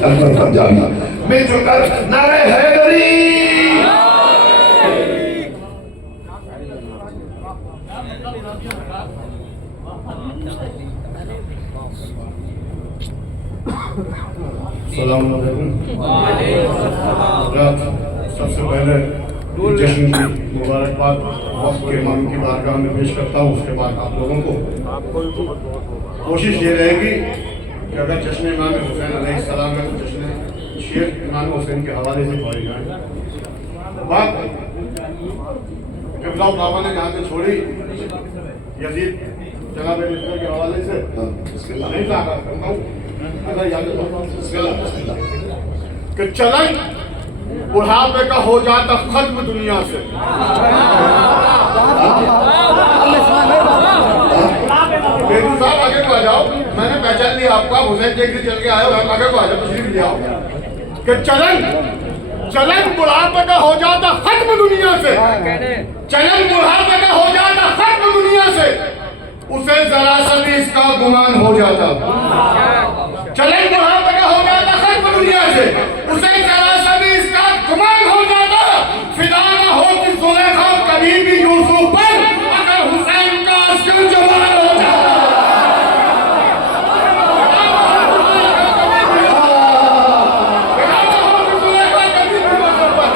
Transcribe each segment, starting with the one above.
अकबर पंजाबी मिलजुल कर नारे हैदरी। सबसे पहले जश्न की मुबारकबाद वक्त के इमाम की बारगाह में पेश करता हूँ। उसके बाद आप लोगों को कोशिश ये रहेगी कि अगर जश्न इमाम हुसैन अलैहिस्सलाम है तो जश्न शेर इमाम हुसैन के हवाले से पढ़ी जाए। बात क़िबला बाबा ने जहाँ से छोड़ी यजीद जनाब मिस्र के हवाले से नहीं करता हूँ कि चलन बुढ़ापे का हो जाता खत्म दुनिया से। बेरू साहब आगे को आ जाओ, मैंने पहचान लिया आपको, आप हुसैन देख चल के आए हो, आगे को आ जाओ, तशरीफ ले आओ। कि चलन बुढ़ापे का हो जाता खत्म दुनिया से, चलन बुढ़ापे का हो जाता खत्म दुनिया से, उसे जरा सा भी इसका गुमान हो जाता। चलन बुढ़ापे का हो जाता खत्म दुनिया से, उसे जरा सा भी इसका गुमान हो जाता। फिदा न होती ज़ुलेखा कभी भी यूसुफ पर, अगर हुसैन का अस्कर जवान हो जाता। फिदा न होती ज़ुलेखा कभी भी यूसुफ पर,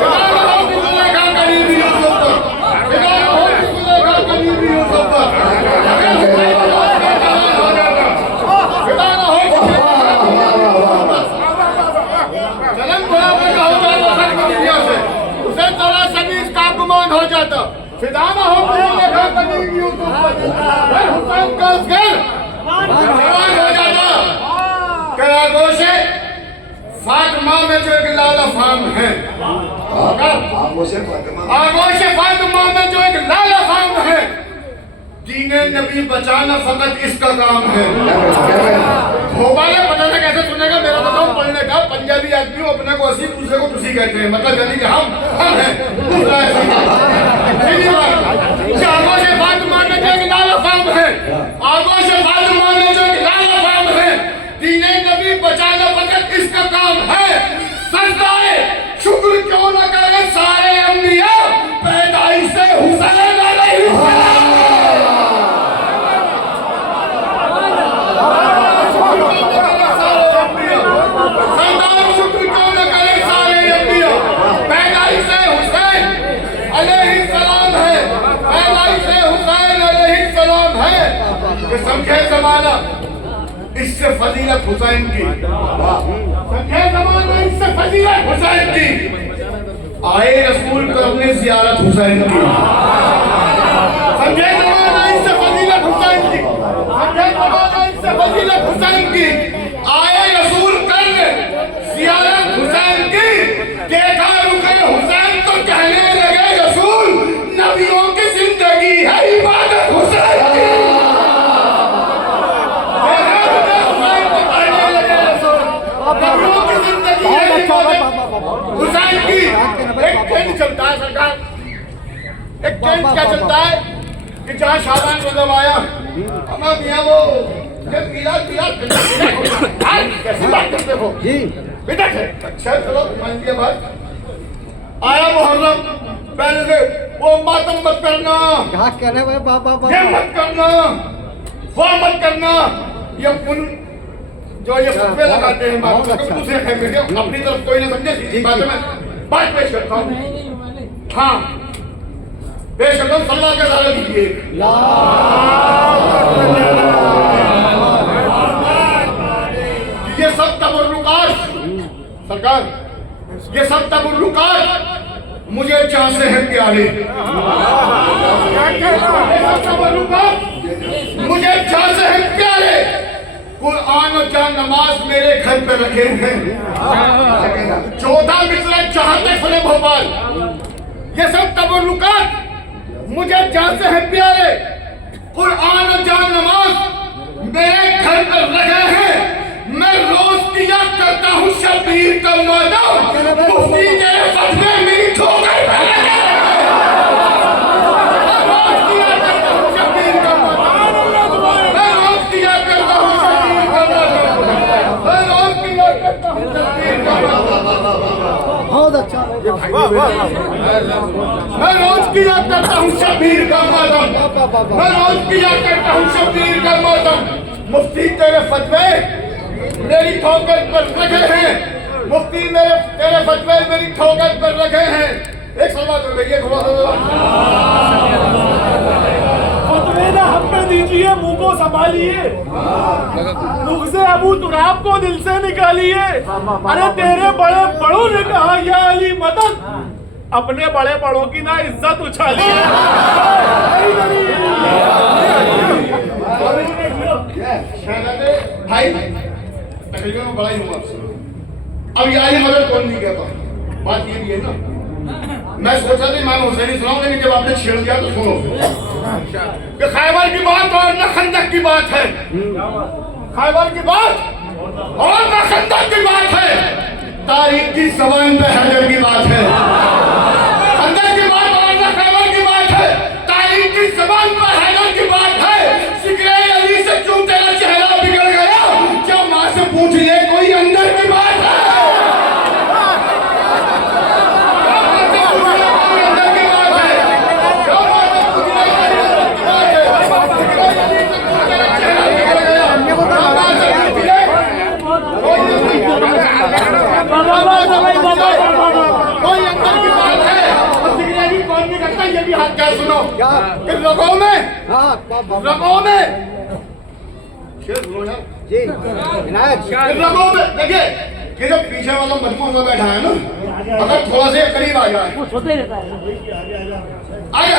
फिदा न होती ज़ुलेखा कभी भी यूसुफ पर, फिदा न होती ज़ुलेखा कभी भी यूसुफ पर, फिदा न हो ज़ुलेखा कभी भी यूसुफ पर, हुसैन का अस्कर जवान हो जाता। आगोशे फातिमा में जो एक लाला फाम है, आगोशे फातिमा में जो एक लाला फाम है, दीने नबी बचाना फकत इसका काम है। भोपाले पता नहीं कैसे सुनेगा, मेरा बताओ पढ़ने का पंजाबी आदमी हो, अपने को असी दूसरे को तुसी कहते हैं, मतलब यानी कि हम हैं दूसरा ऐसा। आगोशे फातिमा में जो एक लाला फाम है, आगोशे फातिमा में जो एक लाला फाम है, दीने नबी बचाना फकत इसका काम है। सजदा शुक्र क्यों न करे सारे अंबिया, पैदाइश से हुसैन अलैहिस्सलाम। शुक्र क्यों न करे सारे अंबिया, पैदाइश से हुसैन अलैहिस्सलाम है, पैदाइश से हुसैन अलैहिस्सलाम है। कि समझे जमाना इससे फजीलत हुसैन की, समझे जमाना इससे फजीलत हुसैन की, आए रसूल को अपने जियारत हुसैन की। समझे जमाना इससे फजीलत हुसैन की, समझे जमाना इससे फजीलत हुसैन की, आए रसूल कर जियारत हुसैन की। देखा रुके हुसैन तो कहने लगे रसूल, नबियों की जिंदगी है इबादत हुसैन की। हुसैन की एक ट्रेंड चलता है सरकार, एक ट्रेंड क्या चलता है कि जहाँ शाबान रजब आया, हमारा मियाँ वो जब मिलाद कैसी बात करते हो जी, बिदअत है। अच्छा चलो मान लिया बात। आया मुहर्रम, पहले से वो मातम मत करना, क्या कह रहे हैं बाबा, ये मत करना, वो मत करना, ये उन जो ये फतवे लगाते हैं बात दूसरे खेमे के, अपनी तरफ कोई ना समझे, सीधी बात में बात पेश करता हूँ। हाँ पेश करता हूँ, सल्लल्लाहु अलैहि वसल्लम कीजिए। ये सब तबर्रुकात सरकार, ये सब तबर्रुकात मुझे जहाँ से है प्यारे, मुझे जहाँ से है प्यारे। कुरान और जान नमाज मेरे घर पे रखे हैं, 14 मिसरे चाहते फले भोपाल। ये सब तबर्रुकात मुझे जहाँ से है प्यारे, कुरान और जान नमाज मेरे घर पर रखे हैं। मैं रोज किया करता हूँ शबीर का मादा, मुफ्ती के फतवे मेरी ठोकर पे लगे। रोज किया करता हूँ शबीर का मादा, मैं रोज किया करता हूँ शबीर का मादा, मैं रोज किया बहुत अच्छा। मैं रोज किया करता हूँ शब्बीर का मातम, मैं रोज किया करता हूँ शब्बीर का मातम। मुफ्ती तेरे फतवे मेरी ठोकर पर रखे हैं, मुफ्ती मेरे तेरे फतवे मेरी ठोकर पर रखे हैं। एक सलवा कर भैया फतवे ना हम पे दीजिए, मुंह को संभालिए, मुख से अबू तुराब को दिल से निकालिए। अरे तेरे बड़े बड़ों ने कहा या अली मदद, अपने बड़े बड़ों की ना इज्जत उछालिए। भाई तकरीबन में बड़ा ही हुआ आपसे। अब यार मदद कौन नहीं कहता, बात ये भी है ना। मैं सोचा था इमाम हुसैनी सुनाऊं, लेकिन जब आपने छेड़ दिया तो सुनो कि खैबर की बात और न खंदक की बात है, खैबर की बात और न खंदक की बात है, तारीख की ज़बान पे हैदर की बात है। खंदक की बात और न खैबर की बात है, तारीख की ज़बान पे हैदर की बात है। जिक्र अली से क्यों तेरा चेहरा बिगड़ गया, क्या माँ से पूछ ले कोई अंदर की बात है। कोई अंदर की बात है, कौन नहीं करता ये भी हाथ क्या सुनो कि रगों में जी विनायक रगों में देखिए कि जब पीछे वाला मजमू में बैठा है ना, अगर थोड़ा से करीब आ जाए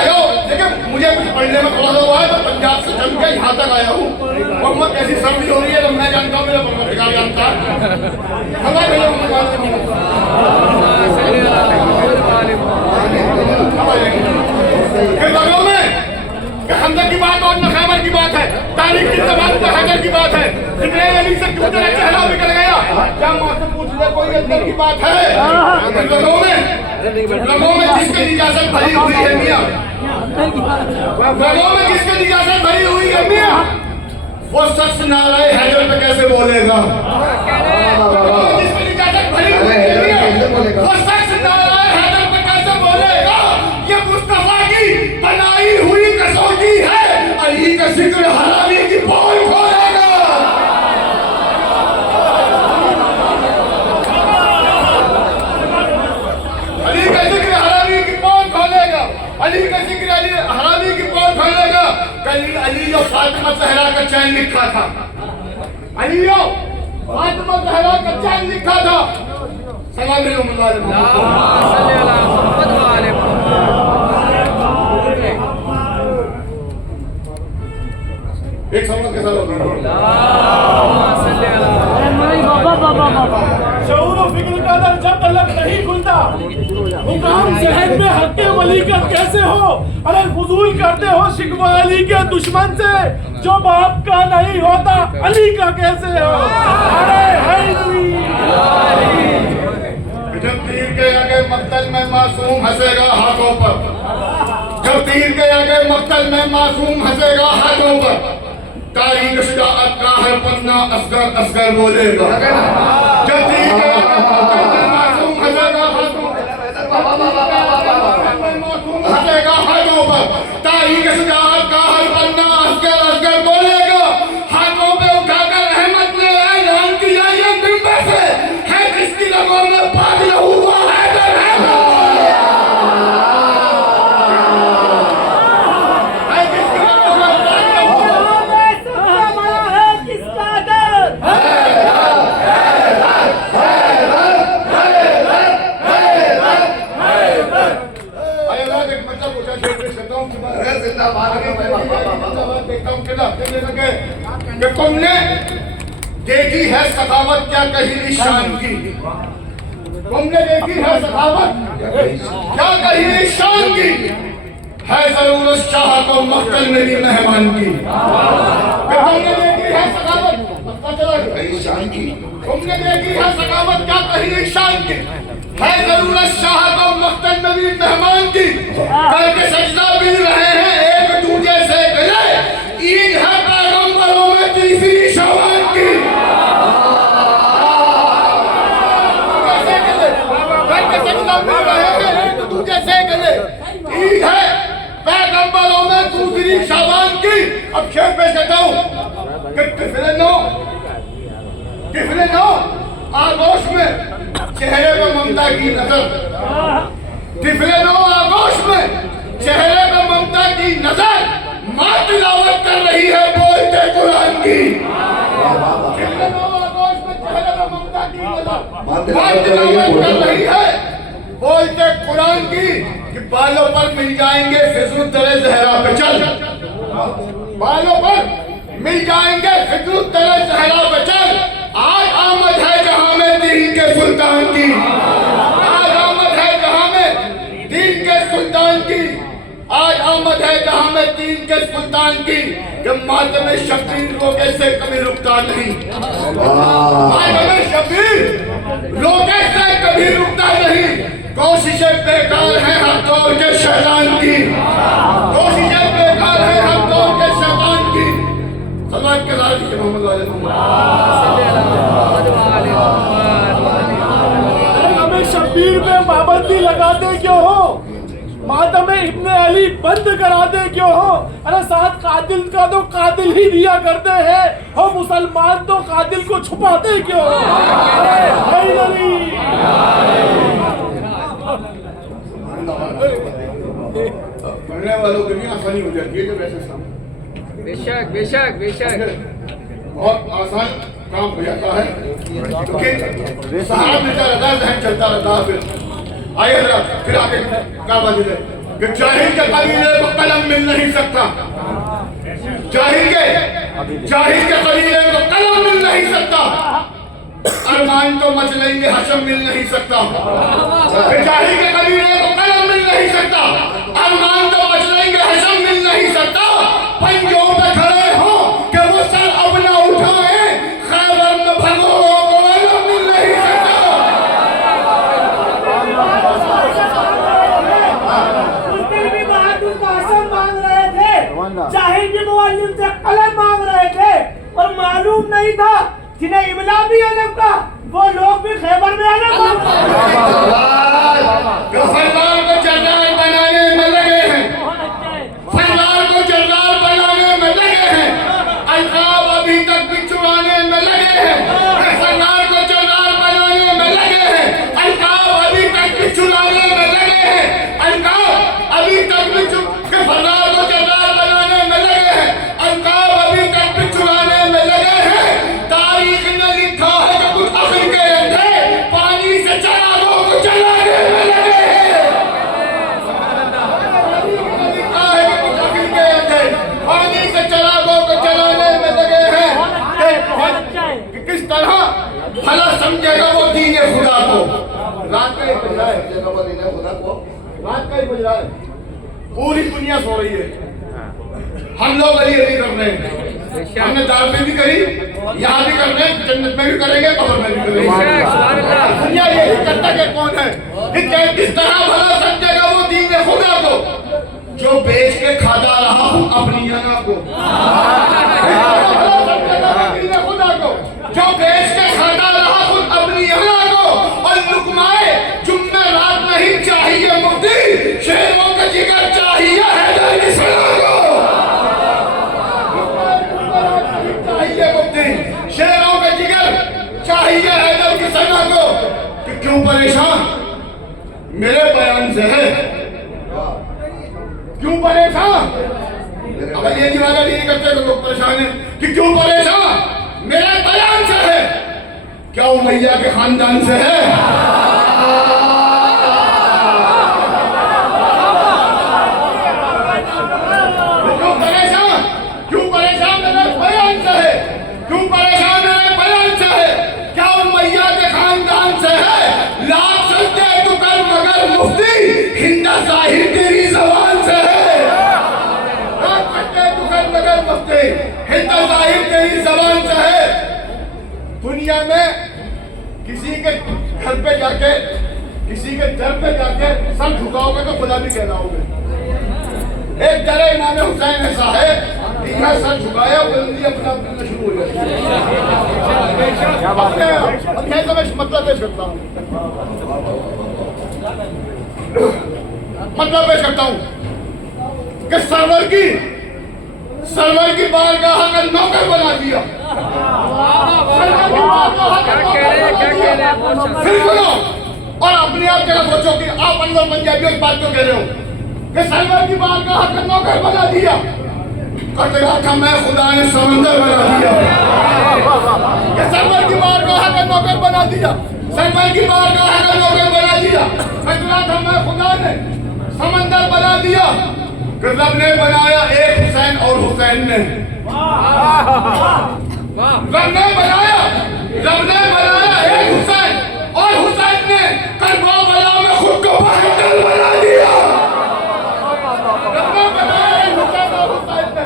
जाओ। देखिए मुझे कुछ पढ़ने में थोड़ा सा हुआ है, तो पंजाब से जम के यहाँ तक आया हूँ और मैं कैसी सर्दी हो रही है तो मैं जानता हूँ, मेरा परवरदिगार जानता है। हमारे रगों में खंदक की बात और न खैबर की बात है, तारीख की ज़बान पे हैदर की बात है। जिक्र अली से क्यों तेरा चेहरा बिगड़ गया, क्या माँ से पूछ ले कोई अंदर की बात है। रगों में जिसकी इजाजत भरी हुई है मियाँ, रगों में जिसकी इजाजत भरी हुई है मियाँ, वो शख्स नाराए हैदर पे कैसे बोलेगा। जिसकी इजाजत भरी हुई है मियाँ, वो शख्स नाराए हैदर पे कैसे बोलेगा। ये मुस्तफा की बनाई हुई कसौटी है, अली का जिक्र हरामी की पोल खोलेगा। अली का जिक्र हरामी की पोल खोलेगा, अली का जिक्र अली हरामी की पोल खोलेगा। कल अली और फातिमा ज़हरा का चैन लिखा था, अली और फातिमा ज़हरा का चैन लिखा था। सलाम एक सवाल के साथ शऊर और फिक्र का दर जब तलक नहीं खुलता, हुकाम जहन में हक़ वली का कैसे हो। अरे फुजूल करते हो शिकवा अली के दुश्मन से, जो बाप का नहीं होता अली का कैसे हो। अरे हैदरी जब तीर के आगे मक्तल में मासूम हंसेगा हाथों पर, जब तीर के आगे मक्तल में मासूम हंसेगा हाथों पर, तारीख शुजाअत का हर पन्ना असगर असगर बोलेगा। जब तीर के आगे मक्तल में मासूम हंसेगा हाथों पर, तारीख शुजाअत का हर पन्ना असगर असगर बोलेगा। हाथों पे उठाकर रहमत ने ऐलान किया ये मिंबर से है, जिसकी रगों में पाक हुआ हैदर है। तुमने देखी है सखावत क्या कही निशान की, तुमने देखी है सखावत क्या कही निशान की, है जरूरत शाह को मक्तल मेरी मेहमान की। तुमने देखी है सखावत की, तुमने देखी है सखावत क्या कही निशान की, है जरूरत शाह को मक्तल मेरी मेहमान की। करके सजदा भी रहे हैं एक दूजे से गले, ईद है पैगंबरों में तीसरी शवाल की। करके सजदा अब शेर पेश करता हूँ कि टिफले नो आगोश में चेहरे पर ममता की नजर, टिफले नो आगोश में चेहरे पर ममता की नजर, माँ तिलावत कर रही है बोलते कुरान की। टिफले नो आगोश में चेहरे पर ममता की नजर, माँ तिलावत कर रही है बोलते कुरान की कि बालों पर मिल जाएंगे फिजूल तेरे जहरा पे चल, बालों पर मिल जाएंगे फिजूल तेरे जहरा पे चल। आज आमद है जहां में दीन के सुल्तान की, आज आमद है जहां में दीन के सुल्तान की, आज आमद है जहां में दीन के सुल्तान की कि मातम शबीर रोके से कभी रुकता नहीं, मातम शबीर रोके से कभी रुकता नहीं। कोशिशें बेकार हैं हर दौर के शैतान की, कोशिशें बेकार हैं हर दौर के शैतान की। समाज के लाल मोहम्मद वाले हमें शब्बीर में पाबंदी लगाते क्यों हो? मातम इब्ने अली बंद कराते क्यों हो? अरे साथ कातिल का तो कातिल ही दिया करते हैं, हो मुसलमान तो कातिल को छुपाते क्यों हो? पढ़ने वालों के लिए आसानी हो जाती है जब ऐसे सामने बेशक बेशक बेशक बहुत आसान काम हो जाता है, क्योंकि सहारा मिलता रहता है, जहन चलता रहता है। आइए फिर आगे क्या बात है कि जाहिल के कबीले को कलम मिल नहीं सकता, जाहिल के कबीले को कलम मिल नहीं सकता, अरमान तो मच लेंगे हशम मिल नहीं सकता, जाहिल के कबीले को कलम मिल नहीं सकता, अरमान तो मच लेंगे हशम मिल नहीं सकता। पंजों पे खड़े हो कि वो सर अब ना उठाए, खैबर में भगो गोवाला मिल नहीं सकता। उस दिन भी बहादुर कासिम मांग रहे थे, जाहिल के मुअल्लिम से कलम मांग रहे थे, और मालूम नहीं था जिन्हें इमला भी अलग का वो लोग भी खैबर में अलग फरदार को जर्नल बनाने में लगे हैं, फरदार को जर्नल बनाने में लगे हैं, अलकाब अभी तक भी चुराने में लगे हैं, फरदार को जर्नल बनाने में लगे हैं, अलकाब अभी तक भी चुराने में लगे हैं, अलकाब अभी तक भी फरदार को जर्नल बनाने में लगे हैं, अलकाब अभी तक भी चुराने में लगे हैं। तारीख ने लिखा है कि कुछ अखिल के अंधे पानी से चरागों को जलाने में लगे हैं, लिखा है कि कुछ अखिल के अंधे पानी से चरागों को जलाने में लगे हैं। कि किस तरह भला समझेगा वो दीन खुदा को, रात का ही बज रहा है, समझेगा वो दीन खुदा को, रात का ही बज रहा है, पूरी दुनिया सो रही है, हम लोग अली अली कर रहे हैं, हमने दाल में भी करी, यहाँ भी कर रहे हैं, जन्नत में भी करेंगे, कब्र में भी करेंगे। दुनिया ये करता के कौन है कि किस तरह भला समझेगा वो दीन खुदा को जो बेच के खाता रहा हूँ अपनी अना को, दीन खुदा को जो बेच के खाता रहा हूँ अपनी अना को, और लुकमाए जुम्मे रात नहीं चाहिए मुफ्ती, शेरों का जिगर चाहिए हैदर की सना को, शेरों का जिगर चाहिए हैदर की सना को। कि क्यों परेशान मेरे बयान से है, क्यों परेशान? अगर ये दीवाना नहीं करते तो लोग परेशान हैं कि क्यों परेशान मेरे बयान से है, क्या उमैया के खानदान से है? क्यों परेशान मेरे बयान से है, क्यों परेशान मेरे बयान से है? क्या उमैया के खानदान से है? लाख सजदे तू कर मगर मुफ्ती हिंदा जाहिर तेरी जबान से है, लाख सजदे तू कर मगर मुफ्ती हिंदा जाहिर तेरी जबान से है। दुनिया में किसी के घर पे जाके, किसी के दर पे जाके सर झुकाओगे तो खुदा भी कहलाओगे। एक जरा इमाम हुसैन ऐसा है कि यहाँ सर झुकाया बुलंदी अपना करना शुरू हो जाती है। तो मैं मतलब पेश करता हूँ, मतलब पेश करता हूँ कि सरवर की बारगाह का नौकर बना दिया। सरवर की बारगाह का क्या कह रहे हैं, क्या कह रहे हैं? बहुत शानदार। फिर सुनो और अपने आप जरा सोचो कि आप अंदर पंजाबियों की बात क्यों कह रहे हो कि सरवर की बारगाह का नौकर बना दिया। कतरा था मैं खुदा ने समंदर बना दिया। कि सरवर की बारगाह का नौकर बना दिया, सरवर की बारगाह का नौकर बना दिया। कतरा था मैं खुदा ने समंदर बना दिया। कि रब ने बनाया एक हुसैन और हुसैन ने रब ने बनाया एक हुसैन और हुसैन ने करबला में खुद को बहत्तर बना दिया। रब ने बनाया एक हुसैन और हुसैन ने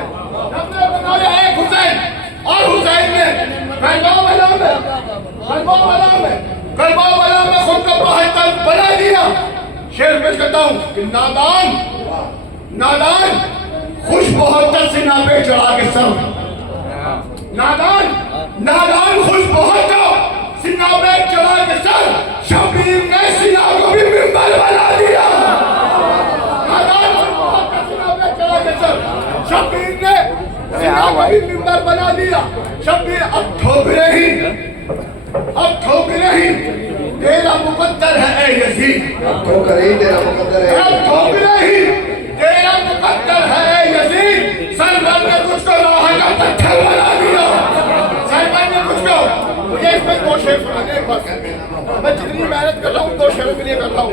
रब ने बनाया एक हुसैन और हुसैन ने करबला में खुद को बहत्तर बना दिया। शेर पेश करता हूँ कि नादान खुश बहत्तर से नापे चढ़ा के सब नादान खुश बहत्तर सिना पे चढ़ा के सर शबीर ने सिना को भी मिंबर बना दिया। नादान खुश बहत्तर सिना पे चढ़ा के सर शबीर ने सिना को भी मिंबर बना दिया। शबीर अब ठोकरे ही तेरा मुकद्दर है ए यजीद। अब ठोकरे ही तेरा मुकद्दर है यजीद। सरवर ने तुझको लोहा का पत्थर बना दिया। सरवर ने तुझको मुझे इसमें दो शेर सुनाने बस मैं जितनी मेहनत कर रहा हूँ 2 शेरों के लिए कर रहा हूँ।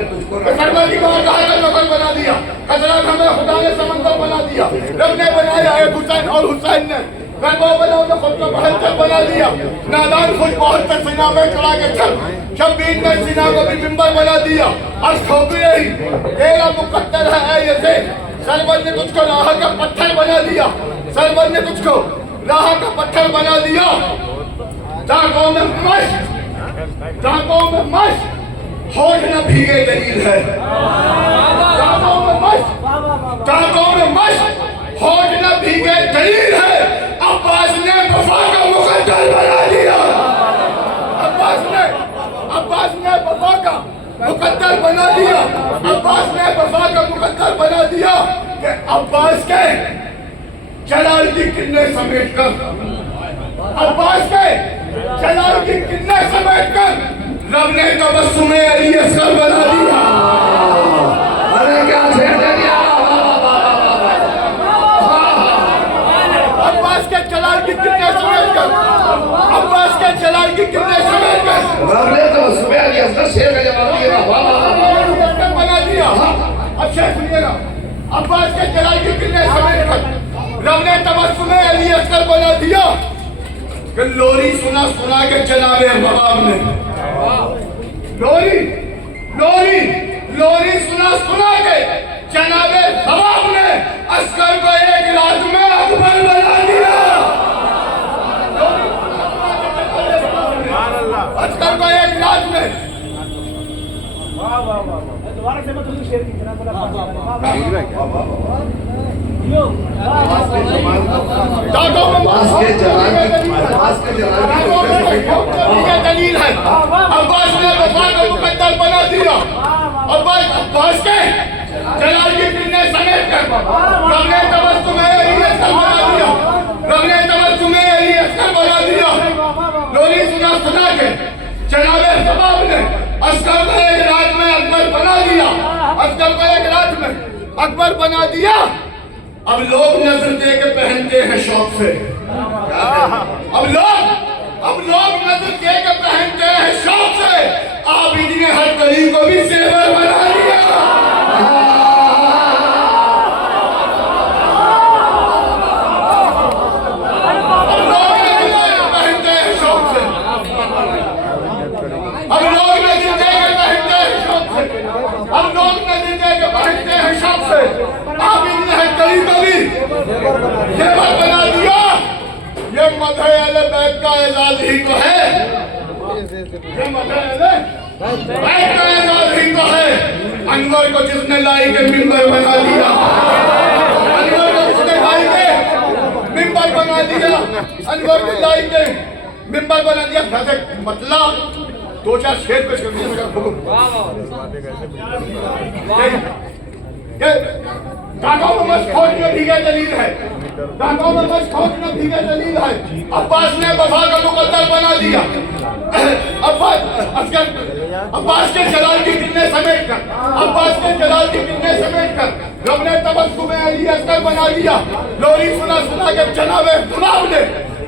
सरवर की बारगाह का नौकर बना दिया। कतरा हमें खुदा ने समंदर बना दिया। रब ने बनाया एक हुसैन और हुसैन ने करबला में खुद को बहत्तर बना दिया। नादान खुद बहत्तर सीना में चढ़ा के चल शबीर ने सीना को भी मिंबर बना दिया। और ठोकरे ही तेरा मुकद्दर है यजीद। सरवर ने तुझको राह का पत्थर बना दिया। सरवर ने तुझको राह का पत्थर बना दिया। दांतों में मश होठ न भीगे दलील है। दांतों में मश होठ न भीगे दलील है। अब्बास ने वफा का मुकद्दर बना दिया। अब्बास ने वफा का मुकद्दर बना दिया। अब्बास ने वफा का मुकद्दर बना दिया कि अब्बास के जलाल की किन्ने समेट कर अब्बास के जलाल की किन्ने समेट कर रब ने तबस्सुम अली असगर बना दिया। अरे क्या छेड़ दिया। अब्बास के जलाल की किन्ने समेट कर अब्बास के जलाल की किन्ने समेट कर रब ने तबस्सुम अली असगर शेर का जवाब दिया। बना दिया। अब शेर सुनिएगा। अब्बास के जलाल की किन्ने समेट कर रब ने तबस्सुम अली असगर बना दिया। कि लोरी सुना के जनाबे बाब ने लोरी सुना के जनाबे बाब ने असगर को एक रात में अकबर बना दिया। असगर को एक रात में दोबारा से मैं शेयर की दलील है। अब्बास ने वफा का मुकद्दर बना दिया। अब्बास के जलाल की किन्ने समेट कर रब ने तबस्सुम अली असगर बना दिया। रब ने तबस्सुम अली असगर बना दिया। लोरी सुना के जनाबे सबाब ने असगर को एक रात में अकबर बना दिया। असगर को एक रात में अकबर बना दिया। अब लोग नजर दे के पहनते हैं शौक से। अब लोग नजर दे के पहनते हैं शौक से। आबिद ने हर कली को भी सेवर बना दिया। अब लोग नजर दे के पहनते हैं शौक से। अब लोग नजर दे के पहनते हैं शौक से। अब लोग नजर दे के पहनते हैं शौक से। आबिद ने हर कली को भी सेवर बना दिया। ये मदह अहले बैत का एजाज ही तो है। ये मदह अहले बैत का एजाज ही तो है। अनवर को जिसने लाई के मिंबर बना दिया। अनवर को जिसने लाई के मिंबर बना दिया। अनवर को लाई के मिंबर बना दिया। मतलब 2-4 शेर पेश कर दिया। दांतों में मस खोल के दलील है। गांव में बस खौफ न भीगे दलील है। अब्बास ने वफा का मुकद्दर बना दिया। अब्बास के जलाल की किन्ने समेट कर, अब्बास के जलाल की किन्ने समेट कर रब ने तबस्सुम अली असगर बना दिया। लोरी सुना सुना के जनाबे गुलाब ने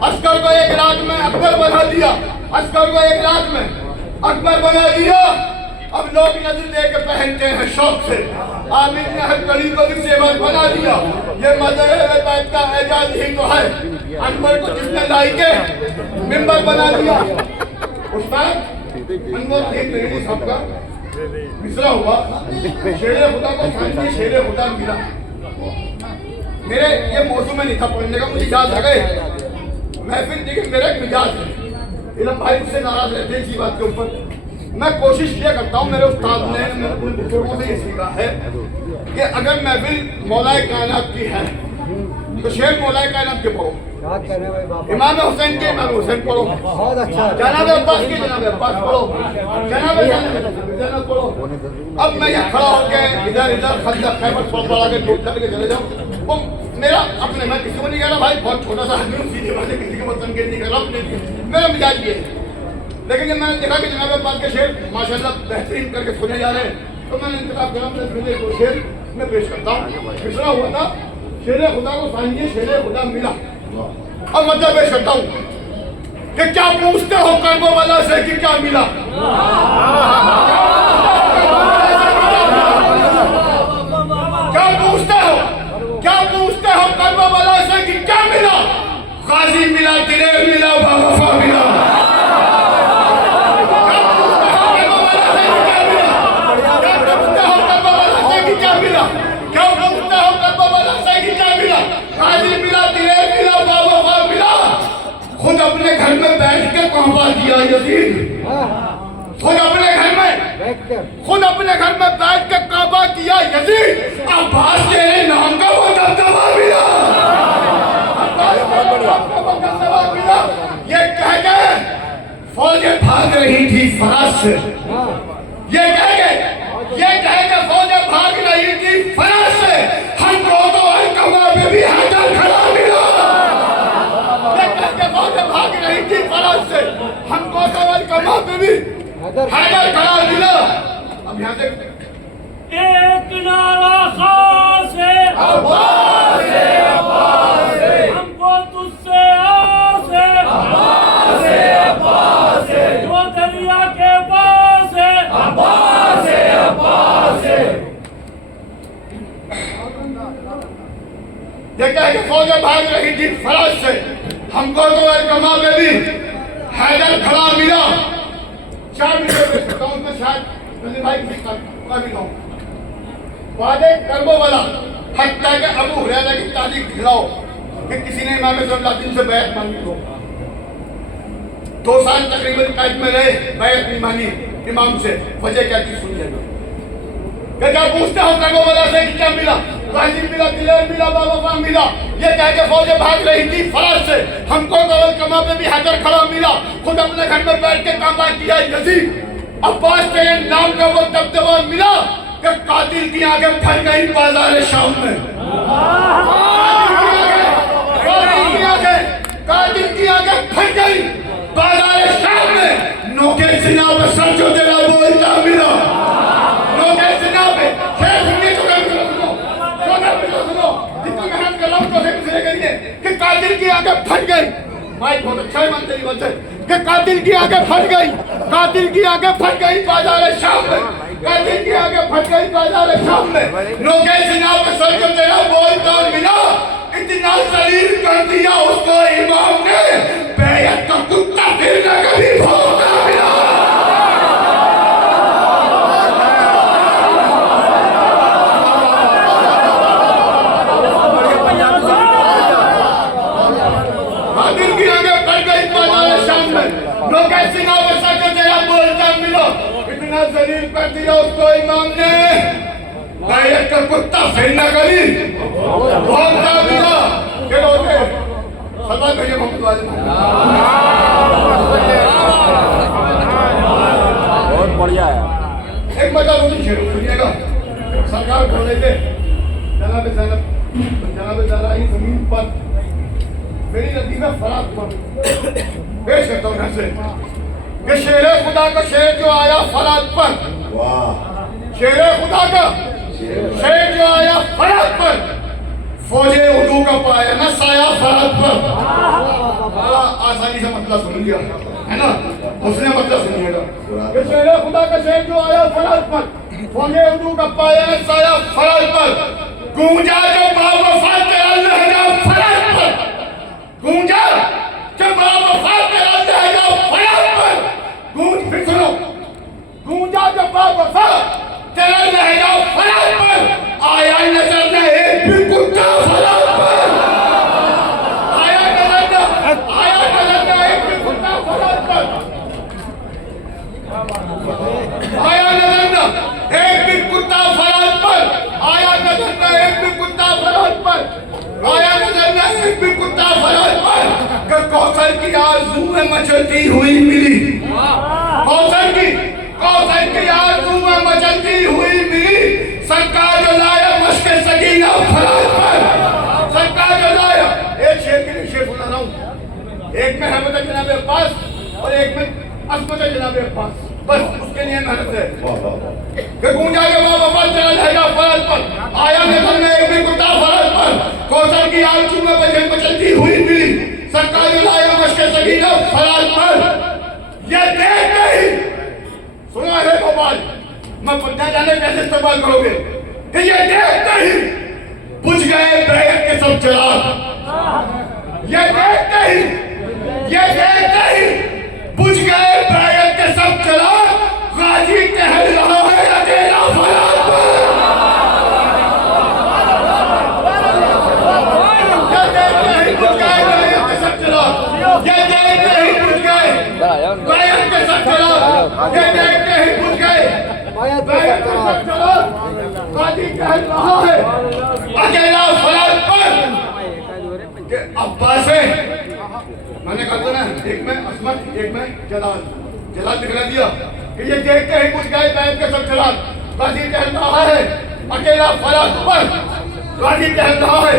असगर को एक रात में अकबर बना दिया। असगर को एक रात में अकबर बना दिया। अब लोग नजर लेके पहनते हैं शौक से। आमिर ने हर कड़ी को भी सेवक बना दिया। ये मजहब बैत का एजाज ही तो है। अनवर को जिसने लाई के मिंबर बना दिया। उस्ताद अनवर एक नहीं सबका मिसरा हुआ। शेरे खुदा को सामने शेरे खुदा मिला। मेरे ये मौसम में नहीं था पढ़ने का, मुझे याद आ गए। मैं फिर देखिए मेरा एक मिजाज है। इलम भाई मुझसे नाराज रहते हैं इसी बात के ऊपर। मैं कोशिश ये करता हूँ, मेरे उस्ताद ने उन बुजुर्गों से ये सीखा है कि अगर महफिल मौलाए कायनात की है तो शेर मौलाए कायनात के पढ़ो, इमाम हुसैन के इमाम हुसैन पढ़ो, जनाब अब्बास के जनाब अब्बास पढ़ो, जनाब जनाब पढ़ो। अब मैं यहाँ खड़ा होकर इधर इधर खंजर खैबर पढ़ा के दो के चले जाऊँ, वो मेरा अपने, मैं किसी को नहीं कह रहा भाई, बहुत छोटा सा आदमी हूँ, सीधे बातें किसी को तनकीद नहीं कर रहा, अपने मेरा मिजाज ये है। लेकिन जब मैंने देखा कि जनाब अब्बास के शेर माशाल्लाह बेहतरीन करके सुने जा रहे हैं, तो मैंने इंतखाब करा अपने को शेर में पेश करता हूँ। पिछड़ा हुआ था शेर खुदा को साइए शेर खुदा मिला। अब मतलब पेश करता हूँ कि क्या पूछते हो कर्मों वाला से कि क्या मिला। क्या पूछते हो कर्मों वाला से कि क्या मिला। गाजी मिला, दिलेर मिला, बावफा मिला। खुद अपने घर में बैठ के कहवा दिया यजीद, खुद अपने घर में बैठ के कहवा किया यजीद। अब्बास तेरे नाम का वो दबदबा मिला, ये कह के फौजें भाग रही थी फराज से, ये कह के फौजें भाग रही थी फराज से। हमको तो अलकमा पे भी हाथर खड़ा मिला, फौजें भाग रही थी फराज से, हमको तो अलकमा पे भी हाथर खड़ा मिला। अब यहाँ से एक नारा खास है, अब्बास है, अब्बास है, हमको तुझसे आस है, अब्बास है, अब्बास है, जो दरिया के पास है, अब्बास है, अब्बास है। ये कह के फौजें भाग रही थी फराज से, हमको तो अलकमा पे भी हैदर खड़ा मिला। चार मिनट में शायद भाई का भी कहूँ वादे कर्मों वाला हत्या के अबू हुरैरा की तारीख दिखाओ कि किसी ने इमाम सल्लल्लाहु से बैत मांगी हो। 2 साल तकरीबन कैद में रहे, बैत नहीं मांगी इमाम से। वजह क्या थी सुनिए। क्या पूछते हो कर्मों वाला से कि क्या मिला। गाजी मिला, दिलेर मिला, बाबा मिला। ये कह के फौजें भाग रही थी फराज से, हमको तो अलकमा पे भी हैदर खड़ा मिला। खुद अपने घर में बैठ के कामा किया यजीद। अब्बास के नाम का वो दबदबा मिला कि कातिल की आंखें फट गई बाजार शाम में। कातिल की आंखें फट गई बाजार शाम में। नोके सिना पे सर जो तेरा बोलता मिला, नोके सिना पे शेर सुनिए तो सुनो, जितनी मेहनत कर रहा हूँ तो से करिए कि कातिल की आंखें फट गई। भाई बहुत अच्छा है मन तेरी बात है कि कातिल की आंखें फट गई, कातिल की आंखें फट गई बाजार शाम में, कातिल की आंखें फट गई बाजार शाम में। नोके सिना पे सर जो तेरा बोलता मिला, इतना शरीर कर दिया उसको इमाम ने, बैत का कुत्ता फिर न कभी भौंकता मिला। कातिल की आंखें फट गई बाजार शाम में, नोके सिना पे सर जो तेरा बोलता मिला, इतना शरीर कर दिया उसको इमाम ने, बैत का कुत्ता फिर न कभी भौंकता मिला। क्या होते सल्लल्लाहु अलैहि वसल्लम। बहुत बढ़िया है। एक मजा सुनिएगा। सरकार बोल रहे थे जनाब जनाब दराई जमीन पर मेरी लतीफ़ा फराग पर पेश करता हूँ ऐसे कि शेर खुदा का शेर जो आया फराग पर, शेर खुदा का शेर जो आया फराग पर, फौजे उर्दू का पाया न साया फराग पर। आसानी से मतलब सुन लिया है ना, उसने मतलब सुनिएगा कि शेर खुदा का शेर जो आया फराग पर, फौजे उर्दू का पाया न साया फराग पर, गूंजा जो बावफा तेरा लहजा फराग पर, गूंजा जो बावफा तेरा लहजा फराग पर, गूंज फिर सुनो, गूंजा जो बावफा तेरा लहजा फराग पर, आया नजर न एक भी कुत्ता फराग पर, आया नजर न एक भी कुत्ता फराग पर, आया नजर न एक भी कुत्ता फराग पर, आया नजर न एक भी कुत्ता फराग पर, आया नजर न एक भी कुत्ता फराग पर, कि कौशल की आरज़ू में मचलती हुई मिली, कौशल की आरज़ू में मचलती हुई मिली, सरकार जो लाया मश्क सकीना फराग पर, सरकार जो लाया। एक शेर के लिए शेर सुना रहा हूँ, एक में रहमत जनाब अब्बास और एक में असमत जनाब अब्बास, बस उसके लिए मेहनत है कि गूंजा के बाबा तेरा लहजा फराग पर, आया नजर में एक भी कुत्ता फराग पर, कौशल की आरज़ू में मचलती हुई मिली, सरकार जो लाया मश्क सकीना फराग पर। ये देखते ही सुना है गोपाल, मैं पता जाने कैसे इस्तेमाल करोगे कि ये देखते ही बुझ गए बैरक के सब चिराग, ये देखते ही बुझ गए बैरक के सब चिराग, गाजी टहल रहा है अकेला फराग पर, ये देखते ही बुझ गए बैरक के सब चिराग, ये देखते ही बुझ गए बैरक के सब चिराग, ये देखते ही बुझ गए बैरक के सब चिराग, गाजी टहल रहा है अकेला फराग पर। कि अब्बास है, मैंने कहा था ना, एक में असमत एक में जलाल दिखला दिया कि ये देखते ही बुझ गए बैरक के सब चिराग, गाजी टहल रहा है अकेला फराग पर, गाजी टहल रहा है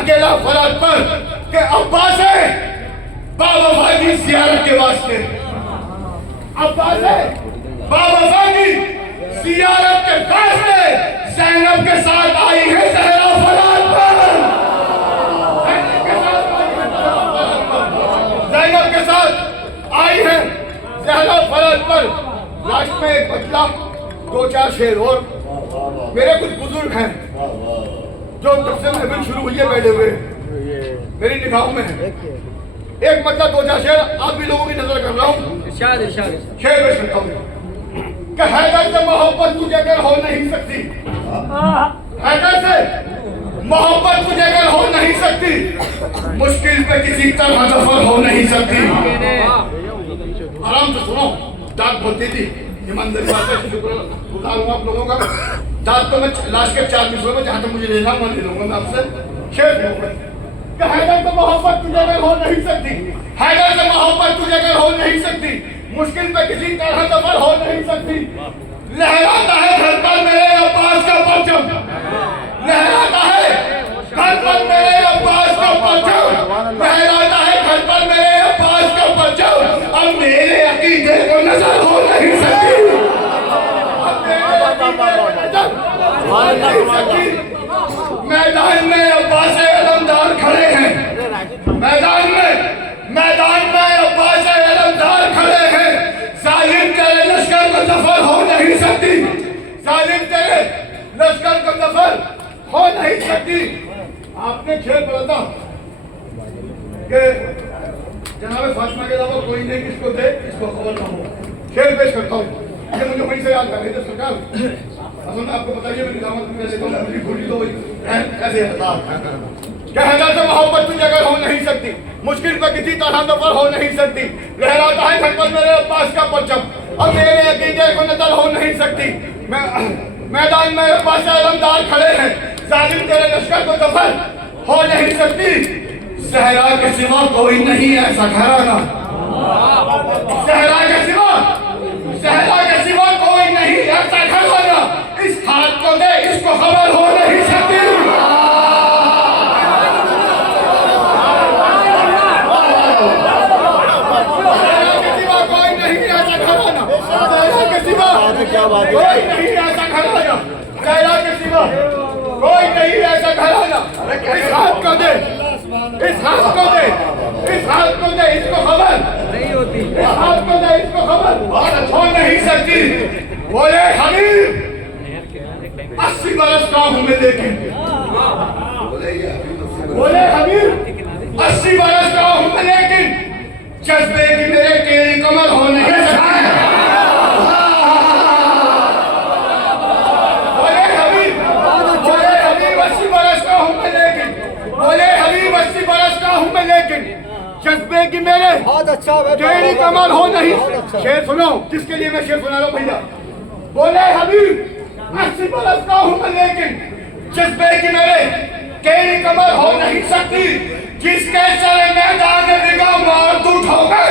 अकेला फराग पर। कि अब्बास है बावफा की ज़ियारत के वास्ते, अब्बास है बावफा की ज़ियारत के वास्ते, ज़ैनब के साथ आई है ज़हरा फराग पर, ज़ैनब के साथ आई है ज़हरा फराग पर। लास्ट में एक बचला, दो चार शेर और मेरे कुछ बुजुर्ग हैं जो जब से महफिल शुरू हुई है बैठे हुए मेरी निगाहों में है, एक मतलब दो चार शेर आप भी लोगों की नजर कर रहा हूँ, शेर पेश करता हूँ कि हैदर से मोहब्बत तुझे अगर हो नहीं सकती, हैदर से मोहब्बत तुझे अगर हो नहीं सकती, मुश्किल पे किसी तरह सफर हो नहीं सकती। आराम से सुनो, डाक बोलती थी ईमानदारी बात है, गुजार हूँ आप लोगों का। डाक तो मैं लास्ट के 4 मिनटों में जहाँ तक मुझे लेना मैं ले लूंगा मैं आपसे। शेर कि हैदर से मोहब्बत तुझे अगर हो नहीं सकती, हैदर से मोहब्बत तुझे अगर हो नहीं सकती, मुश्किल पे किसी तरह सफर हो नहीं सकती। लहराता है घर पर मेरे अब्बास का परचम, लहराता है घर पर मेरे अब्बास का परचम, लहराता है घर पर मेरे अब्बास का परचम। अब मेरे अकीदे को नजर हो नहीं सकती, अब मेरे अकीदे को नजर हो नहीं सकती। मैदान में अब्बास अलमदार खड़े हैं, मैदान में अब्बास अलमदार खड़े हैं। जालिम तेरे लश्कर को सफर हो नहीं सकती, जालिम तेरे लश्कर को सफर हो नहीं सकती। आपने शेर बोला था कि जनाब फातिमा के अलावा कोई नहीं किसको दे इसको खबर ना हो। शेर पेश करता हूँ, ये मुझे वहीं से याद कर रही थी सरकार। असल में आपको बताइए मेरी दामद में कैसे मेरी भूली तो कैसे क्या हैदर से मोहब्बत तुझे अगर हो नहीं सकती, मुश्किल पर किसी तरह सफर हो नहीं सकती। लहराता है घर पर मेरे अब्बास का परचम, अब मेरे अकीदे को नजर हो नहीं सकती। मैदान में अब्बास अलमदार खड़े हैं, जालिम तेरे लश्कर को सफर हो नहीं सकती। सहरा के सिवा कोई नहीं ऐसा घराना, सहरा के सिवा कोई नहीं ऐसा घराना। इस हाथ को दे इसको खबर हो नहीं सकती। सिवा कोई नहीं ऐसा घराना, लैला के सिवा कोई नहीं ऐसा घराना। इस हाथ को दे, इस हाथ को दे, इस हाथ को दे, इसको खबर नहीं होती। इस हाथ को दे, इसको खबर हो नहीं सकती। बोले हमीर 80 बरस का हूं मैं, लेकिन बोले हमीर 80 बरस का हूं मैं, लेकिन जज्बे की मेरे तेरी कमर हो नहीं सकती। बोले हमीर 80 बरस का हूं मैं, लेकिन बोले हमीर 80 बरस का हूं मैं, लेकिन जज्बे की मेरे बहुत अच्छा तेरी कमर हो नहीं। शेर सुनो, किसके लिए मैं शेर सुना रहा हूं भैया। बोले हबीब 80 बरस का हूं मैं, लेकिन जज्बे की मेरे तेरी कमर हो नहीं सकती। जिसके सर मैदान निगाह मार तू ठोकर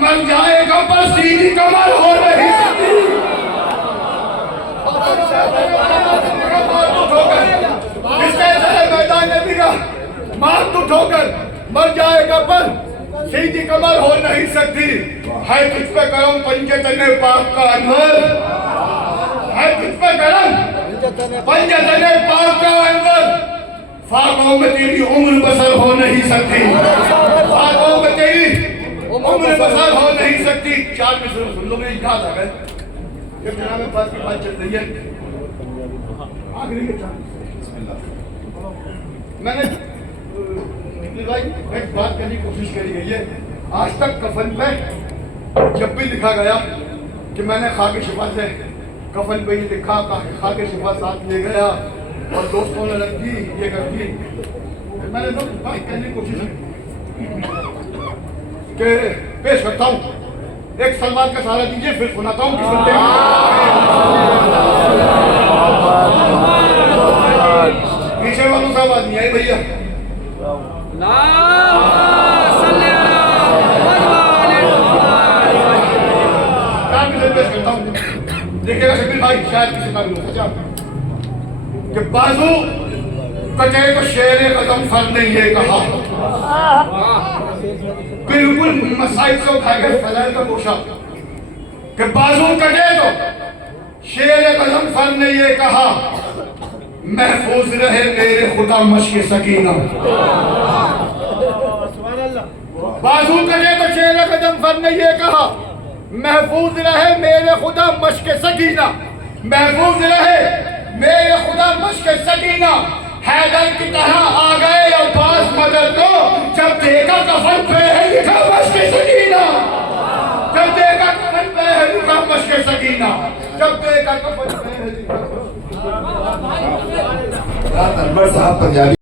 मर जाएगा, पर सीधी कमर हो नहीं सकती। जिसके सर मैदान निगाह मार तू ठोकर मर जाएगा, पर सीधी कमर हो नहीं सकती। है तुझ पे करम पंजतने पाक का अनवर, है तुझ पे करम पंजतने पाक का अनवर। फाकों में तेरी उम्र बसर हो नहीं सकती, फाकों में तेरी उम्र बसर हो नहीं सकती। 4 में सुन लो, मेरी याद आ गए जब जनाब पास की बात चल रही है। आखिरी में मैंने भाई एक बात करने की कोशिश करी गई है। आज तक कफन पे जब भी लिखा गया कि मैंने खाके शिफा से कफन पे ही लिखा, खाके शिफा साथ ले गया और दोस्तों ने रख दी, ये कर दी। मैंने तो बात करने की कोशिश कि पेश करता हूँ, एक सलमान का सहारा दीजिए, फिर सुनाता हूँ कि सुनते हैं। पीछे वालों से आवाज नहीं आई भैया। देखिएगा शकील भाई, शायद किसी का भी हो सचा कि बाजू कटे तो शेर कदम फर ने ये कहा, बिल्कुल मसाइल से उठा के फैलाए का गोशा कि बाजू कटे तो शेर कदम फर ने ये कहा, महफूज रहे मेरे खुदा मश्क सकीना। बाजू कटे तो शेर कदम फर ने ये कहा, महफूज रहे मेरे खुदा मश्क सकीना, महफूज रहे मेरे खुदा मश्क सकीना। हैदर की तरह आ गए अब्बास मदद को, जब देखा कफन पे है लिखा मश्क सकीना, जब देखा कफन पे है लिखा मश्क सकीना, जब देखा कफन पे है लिखा। अनवर साहब पंजाबी